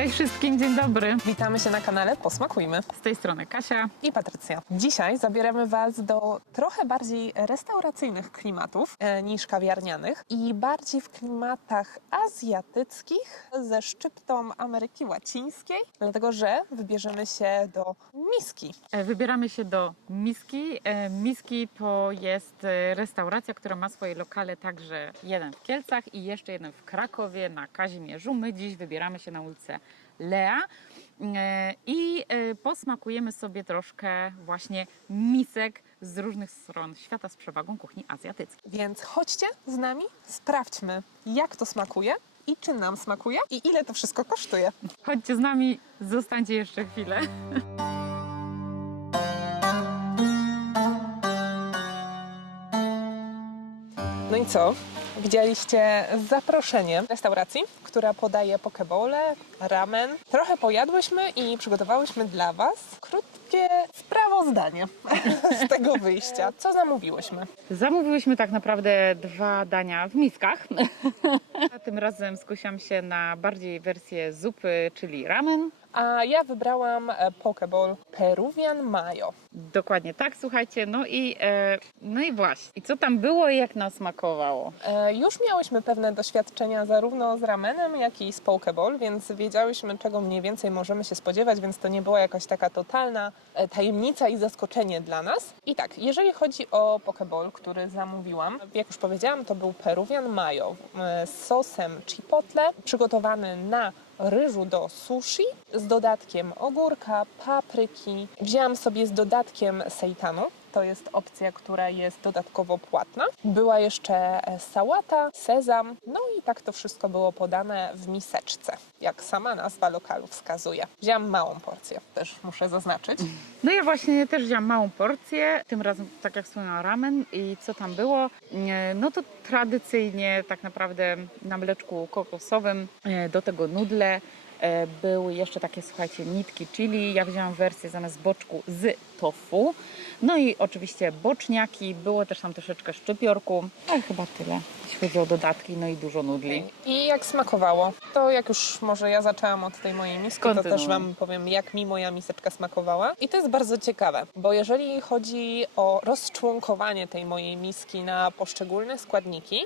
Cześć wszystkim, dzień dobry. Witamy się na kanale Posmakujmy Z tej strony Kasia. i Patrycja. Dzisiaj zabieramy Was do trochę bardziej restauracyjnych klimatów e, niż kawiarnianych i bardziej w klimatach azjatyckich ze szczyptą Ameryki Łacińskiej, dlatego że wybierzemy się do Miski. E, Wybieramy się do Miski. E, Miski to jest e, restauracja, która ma swoje lokale także jeden w Kielcach i jeszcze jeden w Krakowie na Kazimierzu. My dziś wybieramy się na ulicę Lea e, i e, posmakujemy sobie troszkę właśnie misek z różnych stron świata z przewagą kuchni azjatyckiej. Więc chodźcie z nami, sprawdźmy jak to smakuje i czy nam smakuje i ile to wszystko kosztuje. Chodźcie z nami, zostańcie jeszcze chwilę. No i co? Widzieliście zaproszenie restauracji, która podaje pokebole, ramen. Trochę pojadłyśmy i przygotowałyśmy dla Was krótkie sprawozdanie z tego wyjścia. Co zamówiłyśmy? Zamówiłyśmy tak naprawdę dwa dania w miskach. Tym razem skusiłam się na bardziej wersję zupy, czyli ramen. A ja wybrałam e, pokeball Peruvian Mayo. Dokładnie tak, słuchajcie. No i, e, no i właśnie. I co tam było i jak nas smakowało? E, Już miałyśmy pewne doświadczenia zarówno z ramenem, jak i z pokeball, więc wiedziałyśmy, czego mniej więcej możemy się spodziewać, więc to nie była jakaś taka totalna e, tajemnica i zaskoczenie dla nas. I tak, jeżeli chodzi o pokeball, który zamówiłam, jak już powiedziałam, to był Peruvian Mayo e, z sosem chipotle, przygotowany na ryżu do sushi z dodatkiem ogórka, papryki. Wzięłam sobie z dodatkiem seitanu. To jest opcja, która jest dodatkowo płatna. Była jeszcze e, sałata, sezam, no i tak to wszystko było podane w miseczce, jak sama nazwa lokalu wskazuje. Wzięłam małą porcję, też muszę zaznaczyć. No ja właśnie też wziąłam małą porcję, tym razem tak jak wspomniałam ramen i co tam było, no to tradycyjnie tak naprawdę na mleczku kokosowym, e, do tego nudle, były jeszcze takie, słuchajcie, nitki chili, ja wzięłam wersję zamiast boczku z tofu, no i oczywiście boczniaki, było też tam troszeczkę szczypiorku, ale chyba tyle, jeśli chodzi o dodatki, no i dużo nudli. I jak smakowało? To jak już może ja zaczęłam od tej mojej miski, to Kontynuuj. też Wam powiem, jak mi moja miseczka smakowała. I to jest bardzo ciekawe, bo jeżeli chodzi o rozczłonkowanie tej mojej miski na poszczególne składniki,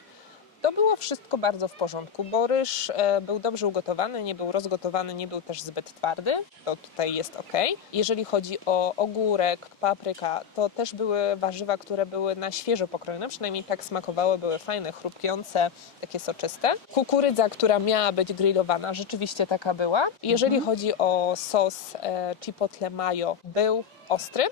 to było wszystko bardzo w porządku, bo ryż e, był dobrze ugotowany, nie był rozgotowany, nie był też zbyt twardy, to tutaj jest ok. Jeżeli chodzi o ogórek, papryka, to też były warzywa, które były na świeżo pokrojone, przynajmniej tak smakowały, były fajne, chrupkiące, takie soczyste. Kukurydza, która miała być grillowana, rzeczywiście taka była. Jeżeli chodzi o sos e, chipotle mayo, był ostry,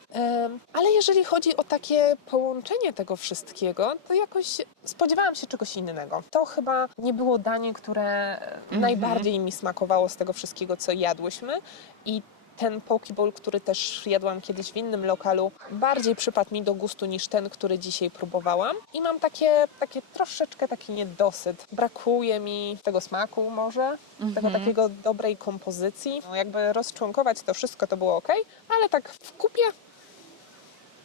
ale jeżeli chodzi o takie połączenie tego wszystkiego, to jakoś spodziewałam się czegoś innego. To chyba nie było danie, które e, najbardziej mi smakowało z tego wszystkiego, co jadłyśmy. I ten pokeball, który też jadłam kiedyś w innym lokalu, bardziej przypadł mi do gustu niż ten, który dzisiaj próbowałam. I mam takie, takie troszeczkę taki niedosyt. Brakuje mi tego smaku może, tego takiego dobrej kompozycji. No, jakby rozczłonkować to wszystko to było ok, ale tak w kupie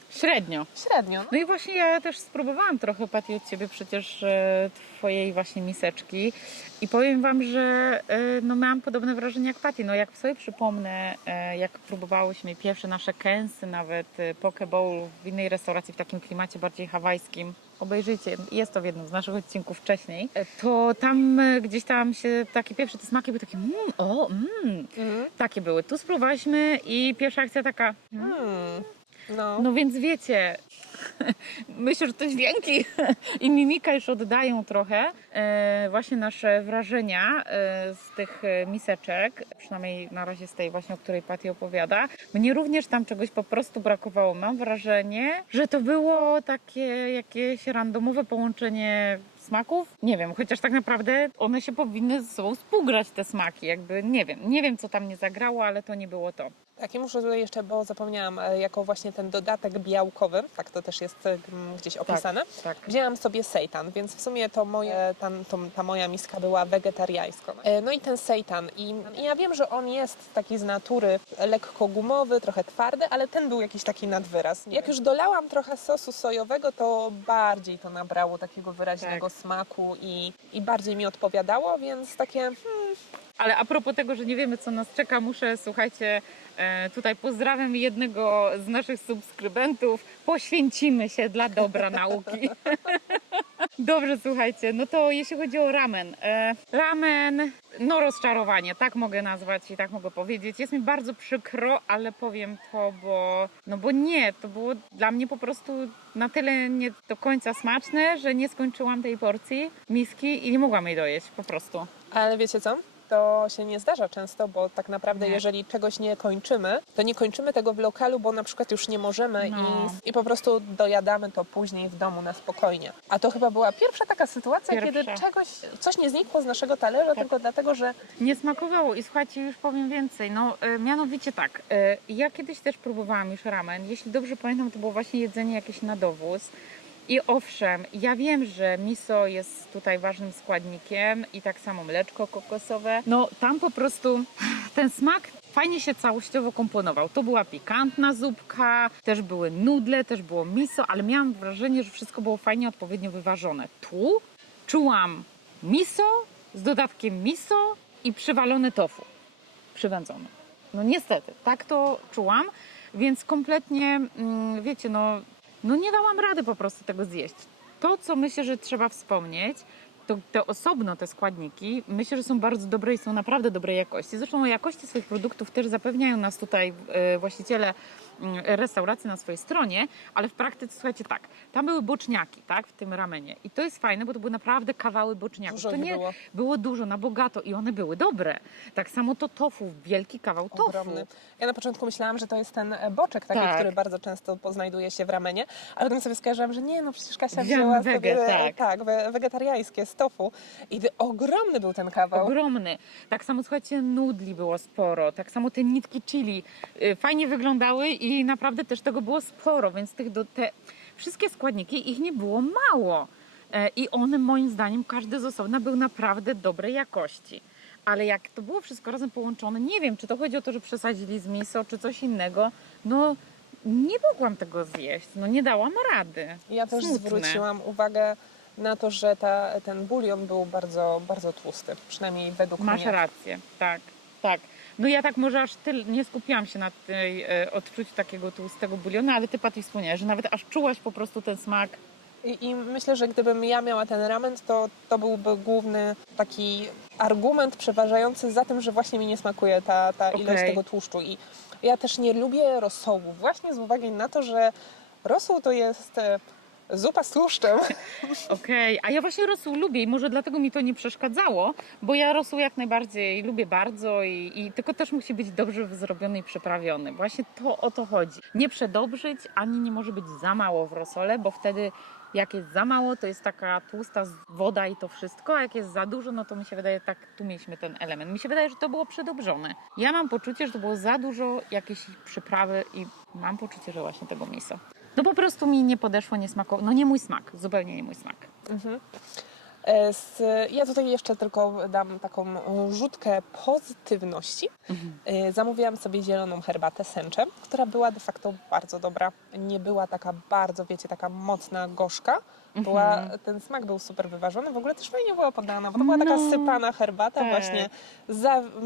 Średnio. średnio. No. No i właśnie ja też spróbowałam trochę, Pati, od Ciebie przecież e, Twojej właśnie miseczki i powiem Wam, że e, no miałam podobne wrażenie jak Pati. No jak sobie przypomnę, e, jak próbowałyśmy pierwsze nasze kęsy, nawet e, poke bowl w innej restauracji w takim klimacie bardziej hawajskim, obejrzyjcie, jest to w jednym z naszych odcinków wcześniej, e, to tam e, gdzieś tam się takie pierwsze te smaki były takie, mm, o, mm, Mhm. takie były. Tu spróbowaliśmy i pierwsza akcja taka, mm, Hmm. No. no więc wiecie, myślę, że te dźwięki i mimika już oddają trochę e, właśnie nasze wrażenia e, z tych e, miseczek, przynajmniej na razie z tej właśnie, o której Patty opowiada. Mnie również tam czegoś po prostu brakowało. Mam wrażenie, że to było takie jakieś randomowe połączenie smaków. Nie wiem, chociaż tak naprawdę one się powinny ze sobą współgrać, te smaki. Jakby nie wiem, nie wiem co tam nie zagrało, ale to nie było to. Tak, i muszę tutaj jeszcze, bo zapomniałam, e, jako właśnie ten dodatek białkowy, tak to też jest e, m, gdzieś opisane, tak. wzięłam sobie seitan, więc w sumie to moje, ta, to, ta moja miska była wegetariańska. E, No i ten seitan, i, i ja wiem, że on jest taki z natury lekko gumowy, trochę twardy, ale ten był jakiś taki nadwyraz. Jak już dolałam trochę sosu sojowego, to bardziej to nabrało takiego wyraźnego Tak. smaku i, i bardziej mi odpowiadało, więc takie... Hmm, Ale a propos tego, że nie wiemy, co nas czeka, muszę, słuchajcie, e, tutaj pozdrawiam jednego z naszych subskrybentów. Poświęcimy się dla dobra nauki. Dobrze, słuchajcie, no to jeśli chodzi o ramen. E, ramen, no rozczarowanie, tak mogę nazwać i tak mogę powiedzieć. Jest mi bardzo przykro, ale powiem to, bo, no bo nie, to było dla mnie po prostu na tyle nie do końca smaczne, że nie skończyłam tej porcji miski i nie mogłam jej dojeść po prostu. Ale wiecie co? To się nie zdarza często, bo tak naprawdę Nie. jeżeli czegoś nie kończymy, to nie kończymy tego w lokalu, bo na przykład już nie możemy No. i, i po prostu dojadamy to później w domu na spokojnie. A to chyba była pierwsza taka sytuacja, Pierwsza. kiedy czegoś, coś nie znikło z naszego talerza, tylko dlatego, że Nie smakowało i słuchajcie, już powiem więcej. No, e, mianowicie tak, e, ja kiedyś też próbowałam już ramen. Jeśli dobrze pamiętam, to było właśnie jedzenie jakieś na dowóz. I owszem, ja wiem, że miso jest tutaj ważnym składnikiem i tak samo mleczko kokosowe. No tam po prostu ten smak fajnie się całościowo komponował. To była pikantna zupka, też były nudle, też było miso, ale miałam wrażenie, że wszystko było fajnie odpowiednio wyważone. Tu czułam miso z dodatkiem miso i przywalone tofu. Przywędzone. No niestety, tak to czułam, więc kompletnie, mm, wiecie, no, no nie dałam rady po prostu tego zjeść. To, co myślę, że trzeba wspomnieć, to te osobno te składniki, myślę, że są bardzo dobre i są naprawdę dobrej jakości. Zresztą o jakości swoich produktów też zapewniają nas tutaj e, właściciele restauracji na swojej stronie, ale w praktyce, słuchajcie, tak, tam były boczniaki, tak, w tym ramenie i to jest fajne, bo to były naprawdę kawały boczniaków. dużo to nie, było. było dużo, na bogato i one były dobre. Tak samo to tofu, wielki kawał tofu. ogromny. Ja na początku myślałam, że to jest ten e, boczek taki, Tak. który bardzo często poznajduje się w ramenie, ale potem sobie skojarzyłam, że nie, no przecież Kasia wzięła wege, sobie tak. tak we, wegetariańskie z tofu i ogromny był ten kawał. Ogromny. Tak samo, słuchajcie, nudli było sporo. Tak samo te nitki chili y, fajnie wyglądały i naprawdę też tego było sporo, więc tych do, te wszystkie składniki, ich nie było mało. E, I one moim zdaniem, każdy z osobna był naprawdę dobrej jakości. Ale jak to było wszystko razem połączone, nie wiem, czy to chodzi o to, że przesadzili z miso, czy coś innego, no nie mogłam tego zjeść, no nie dałam rady. Ja też Smutne. zwróciłam uwagę na to, że ta, ten bulion był bardzo, bardzo tłusty, przynajmniej według Masz mnie. rację, tak, tak. No ja tak może aż tyle, nie skupiłam się na tej e, odczuciu takiego tłustego bulionu, ale ty Pati wspomniałaś, że nawet aż czułaś po prostu ten smak. I, I myślę, że gdybym ja miała ten ramen, to to byłby główny taki argument przeważający za tym, że właśnie mi nie smakuje ta, ta Okej. ilość tego tłuszczu. I ja też nie lubię rosołu, właśnie z uwagi na to, że rosół to jest e, zupa z tłuszczem. Okej, a ja właśnie rosół lubię i może dlatego mi to nie przeszkadzało, bo ja rosół jak najbardziej lubię bardzo i, i tylko też musi być dobrze zrobiony i przyprawiony. Właśnie to o to chodzi. Nie przedobrzyć, ani nie może być za mało w rosole, bo wtedy jak jest za mało, to jest taka tłusta z- woda i to wszystko, a jak jest za dużo, no to mi się wydaje, tak tu mieliśmy ten element. Mi się wydaje, że to było przedobrzone. Ja mam poczucie, że to było za dużo jakiejś przyprawy i mam poczucie, że właśnie tego miso. No po prostu mi nie podeszło, nie smakowało. No nie mój smak, zupełnie nie mój smak. Mhm. E, Z, ja tutaj jeszcze tylko dam taką e, rzutkę pozytywności. E, Zamówiłam sobie zieloną herbatę sęczę, która była de facto bardzo dobra. Nie była taka bardzo, wiecie, taka mocna, gorzka. Była, Ten smak był super wyważony. W ogóle też fajnie była podana, bo to była taka No, sypana herbata, tak. właśnie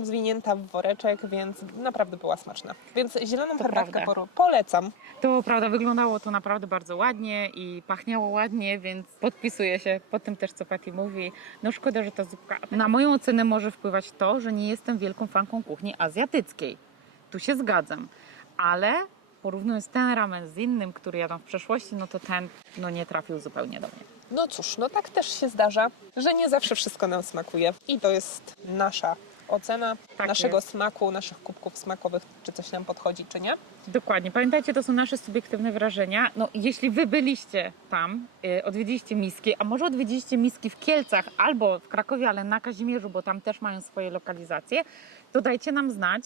zwinięta w woreczek, więc naprawdę była smaczna. Więc zieloną To herbatkę por- polecam. To prawda, wyglądało to naprawdę bardzo ładnie i pachniało ładnie, więc podpisuję się po tym też, co Pati mówi. No szkoda, że ta zupka... Na moją ocenę może wpływać to, że nie jestem wielką fanką kuchni azjatyckiej. Tu się zgadzam. Ale porównując ten ramen z innym, który jadłam w przeszłości, no to ten no nie trafił zupełnie do mnie. No cóż, no tak też się zdarza, że nie zawsze wszystko nam smakuje. I to jest nasza ocena Tak naszego jest. smaku, naszych kubków smakowych, czy coś nam podchodzi, czy nie. Dokładnie. Pamiętajcie, to są nasze subiektywne wrażenia. No, jeśli wy byliście tam, yy, odwiedziliście miski, a może odwiedziliście miski w Kielcach albo w Krakowie, ale na Kazimierzu, bo tam też mają swoje lokalizacje, to dajcie nam znać,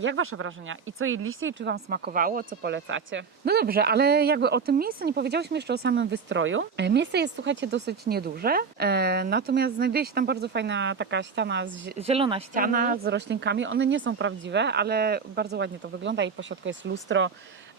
jak wasze wrażenia i co jedliście i czy wam smakowało, co polecacie. No dobrze, ale jakby o tym miejscu nie powiedziałyśmy jeszcze o samym wystroju. Yy, Miejsce jest, słuchajcie, dosyć nieduże, yy, natomiast znajduje się tam bardzo fajna taka ściana, zielona ściana Mhm. z roślinkami. One nie są prawdziwe, ale bardzo ładnie to wygląda i po środku jest lustro.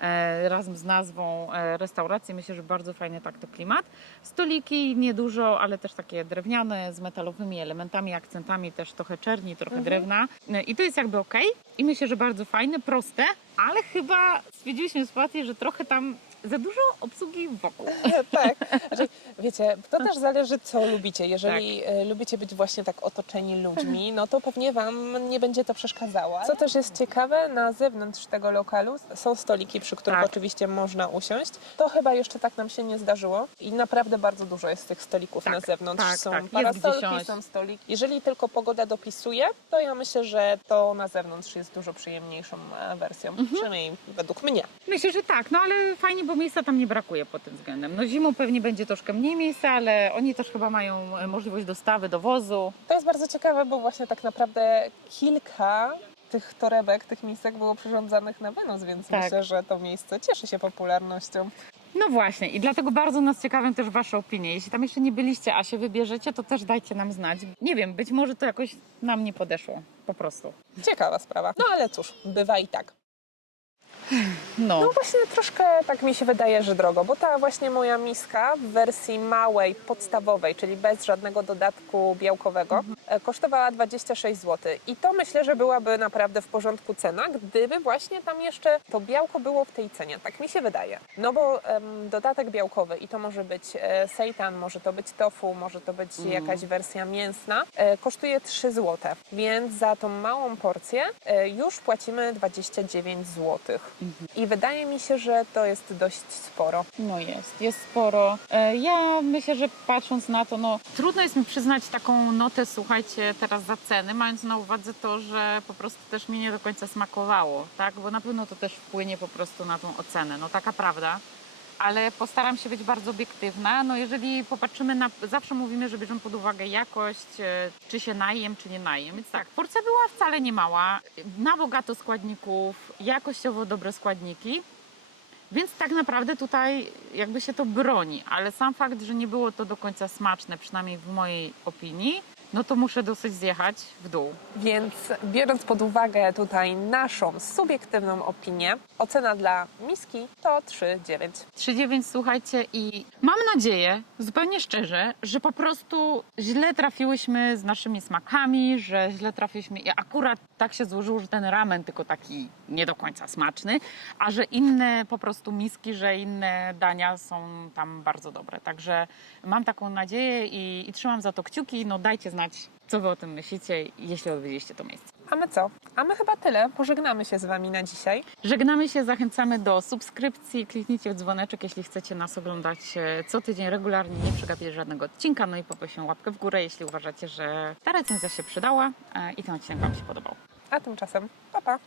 E, razem z nazwą e, restauracji. Myślę, że bardzo fajny tak to klimat. Stoliki niedużo, ale też takie drewniane z metalowymi elementami, akcentami, też trochę czerni, trochę drewna. E, I to jest jakby ok. I myślę, że bardzo fajne, proste, ale chyba stwierdziliśmy sytuację, że trochę tam za dużo obsługi wokół. tak. Znaczy, wiecie, to też zależy, co lubicie. Jeżeli e, lubicie być właśnie tak otoczeni ludźmi, no to pewnie Wam nie będzie to przeszkadzało. Co też jest ciekawe, na zewnątrz tego lokalu są stoliki, przy których Tak. oczywiście można usiąść. To chyba jeszcze tak nam się nie zdarzyło i naprawdę bardzo dużo jest tych stolików Tak, na zewnątrz. tak, są tak. Parasolki, są stoliki. Jeżeli tylko pogoda dopisuje, to ja myślę, że to na zewnątrz jest dużo przyjemniejszą e, wersją. Mhm. Przynajmniej według mnie. Myślę, że tak, no ale fajnie, bo miejsca tam nie brakuje pod tym względem. No zimą pewnie będzie troszkę mniej miejsca, ale oni też chyba mają e, możliwość dostawy, dowozu. To jest bardzo ciekawe, bo właśnie tak naprawdę kilka tych torebek, tych misek było przyrządzanych na wynos, więc Tak. myślę, że to miejsce cieszy się popularnością. No właśnie i dlatego bardzo nas ciekawią też Wasze opinie. Jeśli tam jeszcze nie byliście, a się wybierzecie, to też dajcie nam znać. Nie wiem, być może to jakoś nam nie podeszło, po prostu. Ciekawa sprawa. No ale cóż, bywa i tak. No, No właśnie troszkę tak mi się wydaje, że drogo, bo ta właśnie moja miska w wersji małej, podstawowej, czyli bez żadnego dodatku białkowego, e, kosztowała 26 zł. I to myślę, że byłaby naprawdę w porządku cena, gdyby właśnie tam jeszcze to białko było w tej cenie. Tak mi się wydaje. No bo em, dodatek białkowy i to może być e, seitan, może to być tofu, może to być jakaś wersja mięsna, e, kosztuje 3 zł. Więc za tą małą porcję e, już płacimy 29 zł. I wydaje mi się, że to jest dość sporo. no jest, jest sporo. E, Ja myślę, że patrząc na to, no trudno jest mi przyznać taką notę, słuchajcie, teraz za ceny, mając na uwadze to, że po prostu też mi nie do końca smakowało, tak? Bo na pewno to też wpłynie po prostu na tą ocenę, no taka prawda. Ale postaram się być bardzo obiektywna. No jeżeli popatrzymy na, zawsze mówimy, że bierzemy pod uwagę jakość, e, czy się najem, czy nie najem. Więc tak, porcja była wcale nie mała, na bogato składników, jakościowo dobre składniki. Więc tak naprawdę tutaj jakby się to broni, ale sam fakt, że nie było to do końca smaczne, przynajmniej w mojej opinii, no to muszę dosyć zjechać w dół. Więc biorąc pod uwagę tutaj naszą subiektywną opinię, ocena dla miski to 3,9. 3,9 słuchajcie i mam nadzieję, zupełnie szczerze, że po prostu źle trafiłyśmy z naszymi smakami, że źle trafiliśmy i akurat tak się złożyło, że ten ramen tylko taki nie do końca smaczny, a że inne po prostu miski, że inne dania są tam bardzo dobre. Także mam taką nadzieję i, i trzymam za to kciuki. No dajcie znać, co wy o tym myślicie, jeśli odwiedziliście to miejsce. A my co? A my chyba tyle. Pożegnamy się z Wami na dzisiaj. Żegnamy się, zachęcamy do subskrypcji, kliknijcie w dzwoneczek, jeśli chcecie nas oglądać e, co tydzień regularnie, nie przegapić żadnego odcinka, no i poproszę łapkę w górę, jeśli uważacie, że ta recenzja się przydała e, i ten odcinek Wam się podobał. A tymczasem, pa pa!